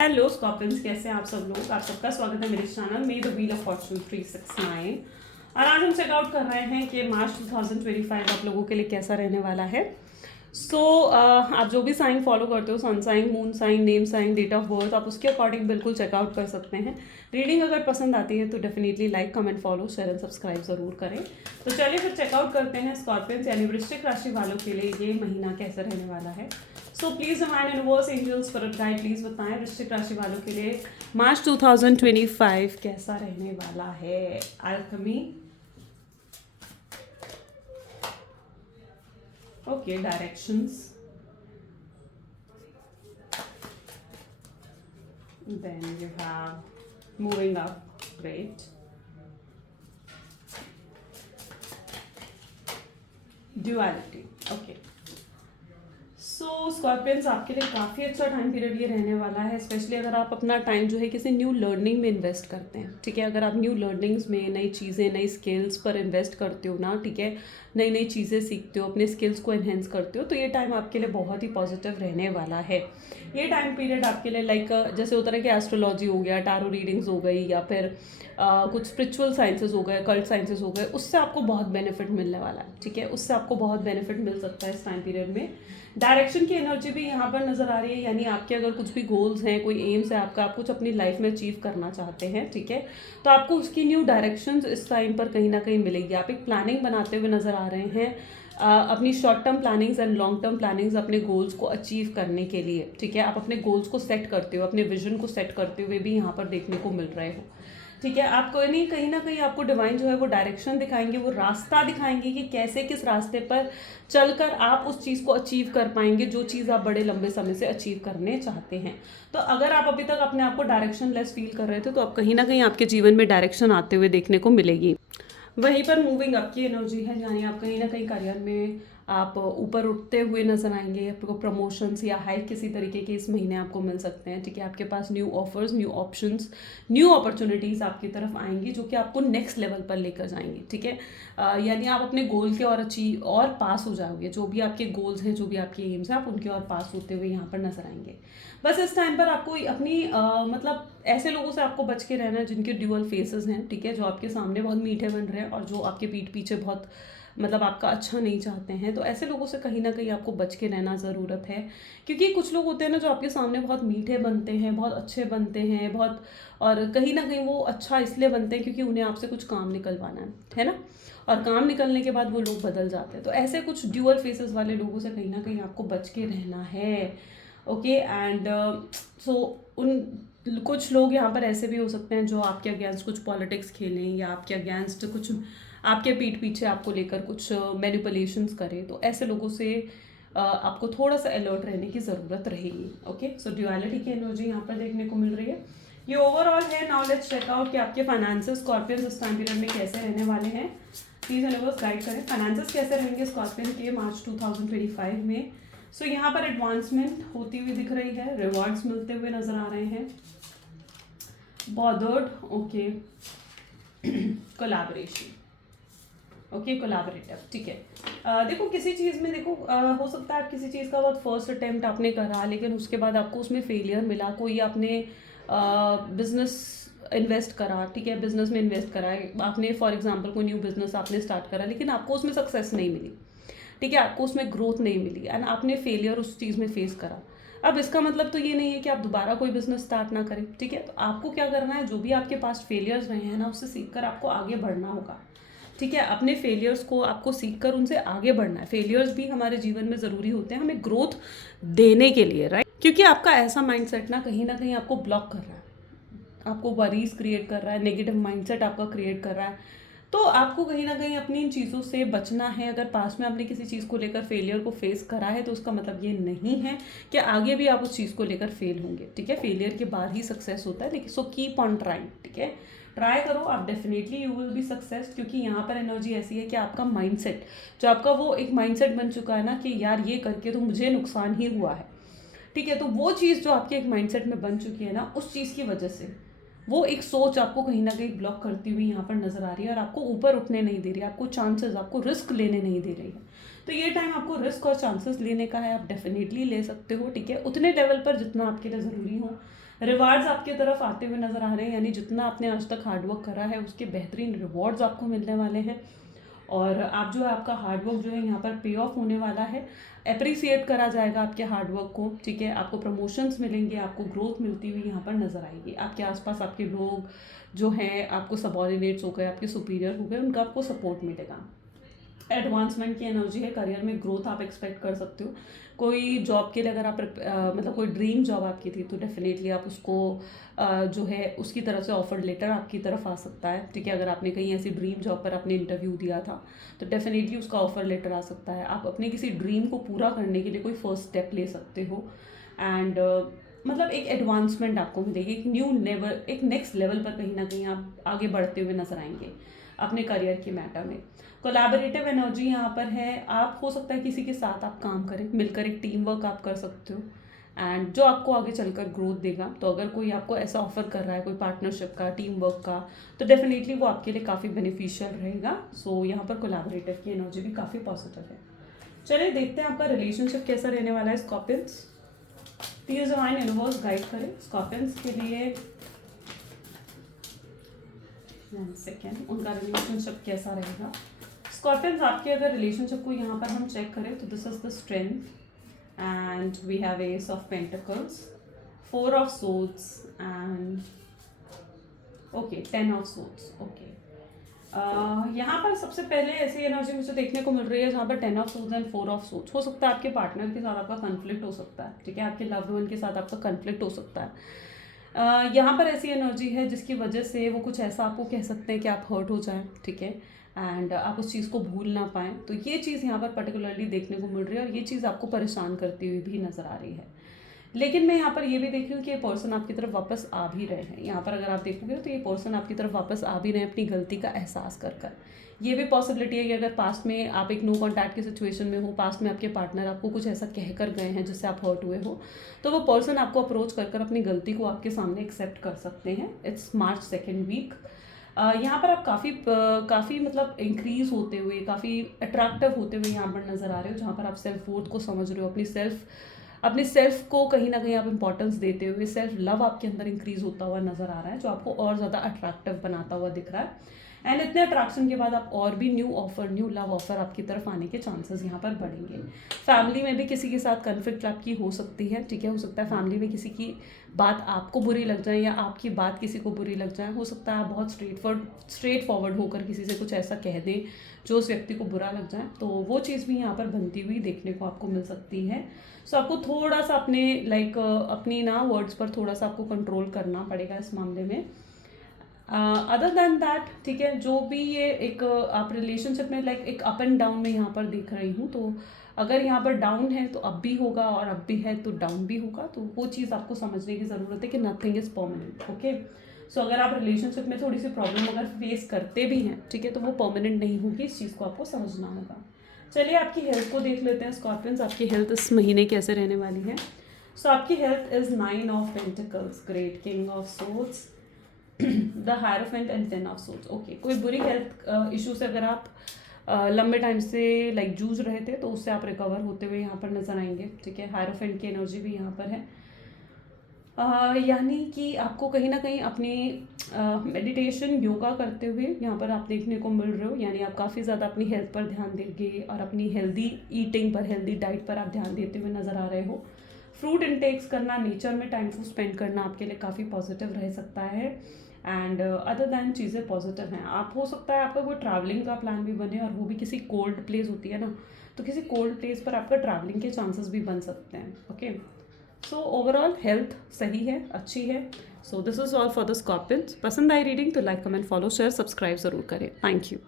Hello Scorpions, कैसे हैं आप सब लोग। आप सबका स्वागत है मेरे चैनल में द व्हील ऑफ फॉर्चून 369। और आज हम चेकआउट कर रहे हैं कि मार्च 2025 आप लोगों के लिए कैसा रहने वाला है। आप जो भी साइन फॉलो करते हो, sun sign, moon sign, name sign, date of birth, आप उसके अकॉर्डिंग बिल्कुल चेकआउट कर सकते हैं। रीडिंग अगर पसंद आती है तो definitely like, comment, follow, share and subscribe जरूर करें। तो चलिए फिर चेकआउट करते हैं स्कॉर्पियंस यानी वृश्चिक राशि वालों के लिए ये महीना कैसा रहने वाला है। So please divine universe angels for guide please बताएं वृश्चिक राशि वालों के लिए मार्च 2025 कैसा रहने वाला है। Alchemy, okay, directions, then you have moving up, great, duality, okay। Scorpions आपके लिए काफ़ी अच्छा टाइम पीरियड ये रहने वाला है, स्पेशली अगर आप अपना टाइम जो है किसी न्यू लर्निंग में इन्वेस्ट करते हैं। ठीक है, अगर आप न्यू लर्निंग्स में नई चीज़ें, नई स्किल्स पर इन्वेस्ट करते हो ना, ठीक है, नई नई चीज़ें सीखते हो, अपने स्किल्स को एनहेंस करते हो, तो ये टाइम आपके लिए बहुत ही पॉजिटिव रहने वाला है। ये टाइम पीरियड आपके लिए लाइक जैसे होता है कि एस्ट्रोलॉजी हो गया, टारो रीडिंग्स हो गई, या फिर कुछ स्पिरिचुअल साइंसेज हो गए, कल्ट साइंसेज हो गए, उससे आपको बहुत बेनिफिट मिलने वाला है। ठीक है, उससे आपको बहुत बेनिफिट मिल सकता है इस टाइम पीरियड में। डायरेक्शन की एनर्जी भी यहाँ पर नज़र आ रही है, यानी आपके अगर कुछ भी गोल्स हैं, कोई एम्स है आपका, आप कुछ अपनी लाइफ में अचीव करना चाहते हैं, ठीक है, तो आपको उसकी न्यू डायरेक्शंस इस टाइम पर कहीं ना कहीं मिलेगी। आप एक प्लानिंग बनाते हुए नज़र आ रहे हैं, अपनी short term plannings and long term plannings अपने गोल्स को अचीव करने के लिए। ठीक है, आप अपने गोल्स को सेट करते हो, अपने विजन को सेट करते हुए भी यहाँ पर देखने को मिल रहे हो। ठीक है, आप कोई नहीं, कहीं ना कहीं आपको डिवाइन जो है वो डायरेक्शन दिखाएंगे, वो रास्ता दिखाएंगे कि कैसे, किस रास्ते पर चलकर आप उस चीज़ को अचीव कर पाएंगे जो चीज़ आप बड़े लंबे समय से अचीव करने चाहते हैं। तो अगर आप अभी तक अपने आप को डायरेक्शन लेस फील कर रहे थे तो अब कहीं ना कहीं आपके जीवन में डायरेक्शन आते हुए देखने को मिलेगी। वहीं पर मूविंग अप की एनर्जी है, यानी आप कहीं ना कहीं करियर में आप ऊपर उठते हुए नजर आएंगे। आपको प्रमोशंस या हाइक किसी तरीके के इस महीने आपको मिल सकते हैं। ठीक है, आपके पास new offers, new options, new opportunities आपकी तरफ आएंगी जो कि आपको नेक्स्ट लेवल पर लेकर जाएंगी। ठीक है, यानी आप अपने गोल के और अचीव और पास हो जाओगे। जो भी आपके गोल्स हैं, जो भी आपके एम्स हैं, आप उनके और पास होते हुए यहाँ पर नजर आएंगे। बस इस टाइम पर आपको अपनी मतलब ऐसे लोगों से आपको बच के रहना है जिनके ड्यूअल फेसेस हैं। ठीक है, जो आपके सामने बहुत मीठे बन रहे हैं और जो आपके पीठ पीछे बहुत मतलब आपका अच्छा नहीं चाहते हैं। तो ऐसे लोगों से कहीं ना कहीं आपको बच के रहना ज़रूरत है, क्योंकि कुछ लोग होते हैं ना जो आपके सामने बहुत मीठे बनते हैं, बहुत अच्छे बनते हैं, बहुत, और कहीं ना कहीं वो अच्छा इसलिए बनते हैं क्योंकि उन्हें आपसे कुछ काम निकलवाना है ना, और काम निकलने के बाद वो लोग बदल जाते हैं। तो ऐसे कुछ ड्यूअल फेसेस वाले लोगों से कहीं ना कहीं आपको बच के रहना है। ओके, एंड सो उन कुछ लोग यहाँ पर ऐसे भी हो सकते हैं जो आपके अगेंस्ट कुछ पॉलिटिक्स खेलें, या आपके अगेंस्ट कुछ आपके पीठ पीछे आपको लेकर कुछ मैनिपुलेशंस करें। तो ऐसे लोगों से आपको थोड़ा सा अलर्ट रहने की ज़रूरत रहेगी। ओके, सो ड्यूअलिटी की एनर्जी यहाँ पर देखने को मिल रही है। ये ओवरऑल है। नाउ लेट्स चेक आउट कि आपके फाइनेंसेस स्कॉर्पियंस इस टाइम पीरियड में कैसे रहने वाले हैं। प्लीज यूनिवर्स गाइड करें, फाइनेंसेस कैसे रहेंगे स्कॉर्पियन के मार्च 2025 में। सो यहाँ पर एडवांसमेंट होती हुई दिख रही है, रिवॉर्ड्स मिलते हुए नजर आ रहे हैं, bothered, okay, collaboration, okay, collaborative. ठीक है, देखो किसी चीज़ में देखो हो सकता है आप किसी चीज़ का बहुत फर्स्ट अटेम्प्ट आपने करा, लेकिन उसके बाद आपको उसमें फेलियर मिला। कोई आपने बिजनेस इन्वेस्ट करा, ठीक है, बिजनेस में इन्वेस्ट करा है आपने, फॉर एग्जांपल कोई न्यू बिजनेस आपने स्टार्ट करा, लेकिन आपको उसमें सक्सेस नहीं मिली। ठीक है, आपको उसमें ग्रोथ नहीं मिली एंड आपने फेलियर उस चीज़ में फेस करा। अब इसका मतलब तो ये नहीं है कि आप दोबारा कोई बिजनेस स्टार्ट ना करें। ठीक है, तो आपको क्या करना है, जो भी आपके पास फेलियर्स रहे हैं ना, उससे सीखकर आपको आगे बढ़ना होगा। ठीक है, अपने फेलियर्स को आपको सीखकर उनसे आगे बढ़ना है। फेलियर्स भी हमारे जीवन में ज़रूरी होते हैं हमें ग्रोथ देने के लिए, राइट, क्योंकि आपका ऐसा माइंडसेट ना कहीं आपको ब्लॉक कर रहा है, आपको वरीज क्रिएट कर रहा है, नेगेटिव माइंडसेट आपका क्रिएट कर रहा है। तो आपको कहीं ना कहीं अपनी इन चीज़ों से बचना है। अगर पास में आपने किसी चीज़ को लेकर फेलियर को फेस करा है तो उसका मतलब ये नहीं है कि आगे भी आप उस चीज़ को लेकर फेल होंगे। ठीक है, फेलियर के बाद ही सक्सेस होता है, लेकिन सो कीप ऑन ट्राइंग। ठीक है, ट्राई करो आप, definitely you will be success, क्योंकि यहाँ पर एनर्जी ऐसी है कि आपका माइंडसेट, जो आपका वो एक माइंडसेट बन चुका है ना कि यार ये करके तो मुझे नुकसान ही हुआ है। ठीक है, तो वो चीज़ जो आपके एक माइंडसेट में बन चुकी है ना, उस चीज़ की वजह से वो एक सोच आपको कहीं ना कहीं ब्लॉक करती हुई यहाँ पर नजर आ रही है और आपको ऊपर उठने नहीं दे रही है, आपको चांसेस, आपको रिस्क लेने नहीं दे रही है। तो ये टाइम आपको रिस्क और चांसेस लेने का है, आप डेफिनेटली ले सकते हो। ठीक है, उतने लेवल पर जितना आपके लिए ज़रूरी हो, रिवार्ड्स आपके तरफ आते हुए नज़र आ रहे हैं, यानी जितना आपने आज तक हार्डवर्क करा है उसके बेहतरीन रिवॉर्ड्स आपको मिलने वाले हैं। और आप जो है आपका हार्डवर्क जो है यहाँ पर पे ऑफ होने वाला है, अप्रिसिएट करा जाएगा आपके हार्डवर्क को, ठीक है। आपको प्रमोशंस मिलेंगे, आपको ग्रोथ मिलती हुई यहाँ पर नज़र आएगी। आपके आसपास आपके लोग जो हैं, आपको सबॉर्डिनेट्स हो गए, आपके सुपीरियर हो गए, उनका आपको सपोर्ट मिलेगा। एडवांसमेंट की एनर्जी है, करियर में ग्रोथ आप एक्सपेक्ट कर सकते हो। कोई जॉब के लिए अगर आप मतलब कोई ड्रीम जॉब आपकी थी तो डेफिनेटली आप उसको जो है उसकी तरफ से ऑफर लेटर आपकी तरफ आ सकता है, ठीक है। अगर आपने कहीं ऐसी ड्रीम जॉब पर आपने इंटरव्यू दिया था तो डेफिनेटली उसका ऑफर लेटर आ सकता है। आप अपने किसी ड्रीम को पूरा करने के लिए कोई फर्स्ट स्टेप ले सकते हो एंड मतलब एक एडवांसमेंट आपको मिलेगी, एक न्यू लेवल, एक नेक्स्ट लेवल पर कहीं ना कहीं आप आगे बढ़ते हुए नजर आएंगे अपने करियर के मैटर में। कोलैबोरेटिव एनर्जी यहाँ पर है, आप हो सकता है किसी के साथ आप काम करें, मिलकर एक टीम वर्क आप कर सकते हो एंड जो आपको आगे चलकर ग्रोथ देगा। तो अगर कोई आपको ऐसा ऑफर कर रहा है कोई पार्टनरशिप का, टीम वर्क का, तो डेफिनेटली वो आपके लिए काफ़ी बेनिफिशियल रहेगा। सो यहाँ पर कोलैबोरेटिव की एनर्जी भी काफ़ी पॉजिटिव है। चलिए देखते हैं आपका रिलेशनशिप कैसा रहने वाला है scorpions. Please divine universe guide करें स्कॉर्पियंस के लिए। 1 सेकेंड, उनका रिलेशनशिप कैसा रहेगा। स्कॉर्पियंस आपके अगर रिलेशनशिप को यहाँ पर हम चेक करें तो this is the strength and we have ace of pentacles, 4 of swords and okay 10 of swords. Okay, यहाँ पर सबसे पहले ऐसी एनर्जी मुझे देखने को मिल रही है जहाँ पर 10 of swords and 4 of swords. हो सकता है आपके पार्टनर के साथ आपका कन्फ्लिक्ट हो सकता है, ठीक है। आपके लव्ड वन के साथ आपका कन्फ्लिक्ट हो सकता है। यहाँ पर ऐसी एनर्जी है जिसकी वजह से वो कुछ ऐसा आपको कह सकते हैं कि आप हर्ट हो जाएं, ठीक है, एंड आप उस चीज़ को भूल ना पाएँ। तो ये चीज़ यहाँ पर पर्टिकुलरली देखने को मिल रही है और ये चीज़ आपको परेशान करती हुई भी नज़र आ रही है। लेकिन मैं यहाँ पर ये भी देख रही हूँ कि ये पर्सन आपकी तरफ वापस आ भी रहे हैं। यहाँ पर अगर आप देखोगे तो ये पर्सन आपकी तरफ वापस आ भी रहे हैं अपनी गलती का एहसास कर कर। ये भी पॉसिबिलिटी है कि अगर पास्ट में आप एक नो कॉन्टैक्ट की सिचुएशन में हो, पास्ट में आपके पार्टनर आपको कुछ ऐसा कह कर गए हैं जिससे आप हर्ट हुए हो, तो वो पर्सन आपको अप्रोच कर कर अपनी गलती को आपके सामने एक्सेप्ट कर सकते हैं। It's March 2nd week. यहाँ पर आप काफ़ी मतलब इंक्रीज होते हुए, काफ़ी अट्रैक्टिव होते हुए यहाँ पर नज़र आ रहे हो, जहाँ पर आप सेल्फ वर्थ को समझ रहे हो, अपनी सेल्फ को कहीं ना कहीं आप इंपॉर्टेंस देते हुए सेल्फ लव आपके अंदर इंक्रीज होता हुआ नजर आ रहा है, जो आपको और ज़्यादा अट्रैक्टिव बनाता हुआ दिख रहा है। एंड इतने अट्रैक्शन के बाद आप और भी न्यू लव ऑफर आपकी तरफ आने के चांसेस यहाँ पर बढ़ेंगे। फैमिली में भी किसी के साथ कन्फ्लिक्ट आपकी हो सकती है, ठीक है। हो सकता है फैमिली में किसी की बात आपको बुरी लग जाए या आपकी बात किसी को बुरी लग जाए। हो सकता है आप बहुत स्ट्रेट फॉरवर्ड होकर किसी से कुछ ऐसा कह दें जो उस व्यक्ति को बुरा लग जाए, तो वो चीज़ भी यहाँ पर बनती हुई देखने को आपको मिल सकती है। सो आपको थोड़ा सा अपने अपनी ना वर्ड्स पर थोड़ा सा आपको कंट्रोल करना पड़ेगा इस मामले में। अदर देन दैट, ठीक है, जो भी ये एक आप रिलेशनशिप में एक अप एंड डाउन में यहाँ पर देख रही हूँ, तो अगर यहाँ पर डाउन है तो अप भी होगा और अप भी है तो डाउन भी होगा। तो वो चीज़ आपको समझने की ज़रूरत है कि नथिंग इज़ परमानेंट। ओके, सो अगर आप रिलेशनशिप में थोड़ी सी प्रॉब्लम अगर फेस करते भी हैं, ठीक है, तो वो परमानेंट नहीं होगी, इस चीज़ को आपको समझना होगा। चलिए आपकी हेल्थ को देख लेते हैं स्कॉर्पियंस, आपकी हेल्थ इस महीने कैसे रहने वाली है। सो आपकी health is 9 of pentacles, great, king of swords, the hierophant and 10 of swords. Okay, कोई बुरी हेल्थ इशू से अगर आप लंबे टाइम से जूझ रहे थे तो उससे आप रिकवर होते हुए यहाँ पर नजर आएंगे, ठीक है। हायरोफेंट की एनर्जी भी यहाँ पर है, यानी कि आपको कहीं ना कहीं अपनी मेडिटेशन योगा करते हुए यहाँ पर आप देखने को मिल रहे हो, यानी आप काफ़ी ज़्यादा अपनी हेल्थ पर ध्यान देंगे और अपनी हेल्दी ईटिंग पर, हेल्दी डाइट पर आप ध्यान देते हुए नज़र आ रहे हो। फ्रूट इंटेक्स करना, नेचर में टाइम को स्पेंड करना आपके लिए काफ़ी पॉजिटिव रह सकता है। एंड अदर दैन चीज़ें पॉजिटिव हैं। आप हो सकता है आपका कोई ट्रैवलिंग का प्लान भी बने और वो भी किसी कोल्ड प्लेस होती है ना, तो किसी कोल्ड प्लेस पर आपका ट्रैवलिंग के चांसेस भी बन सकते हैं। ओके, सो ओवरऑल हेल्थ सही है, अच्छी है। So this is all for the scorpions. पसंद आई रीडिंग तो like, comment, follow, share, subscribe ज़रूर करें। Thank you.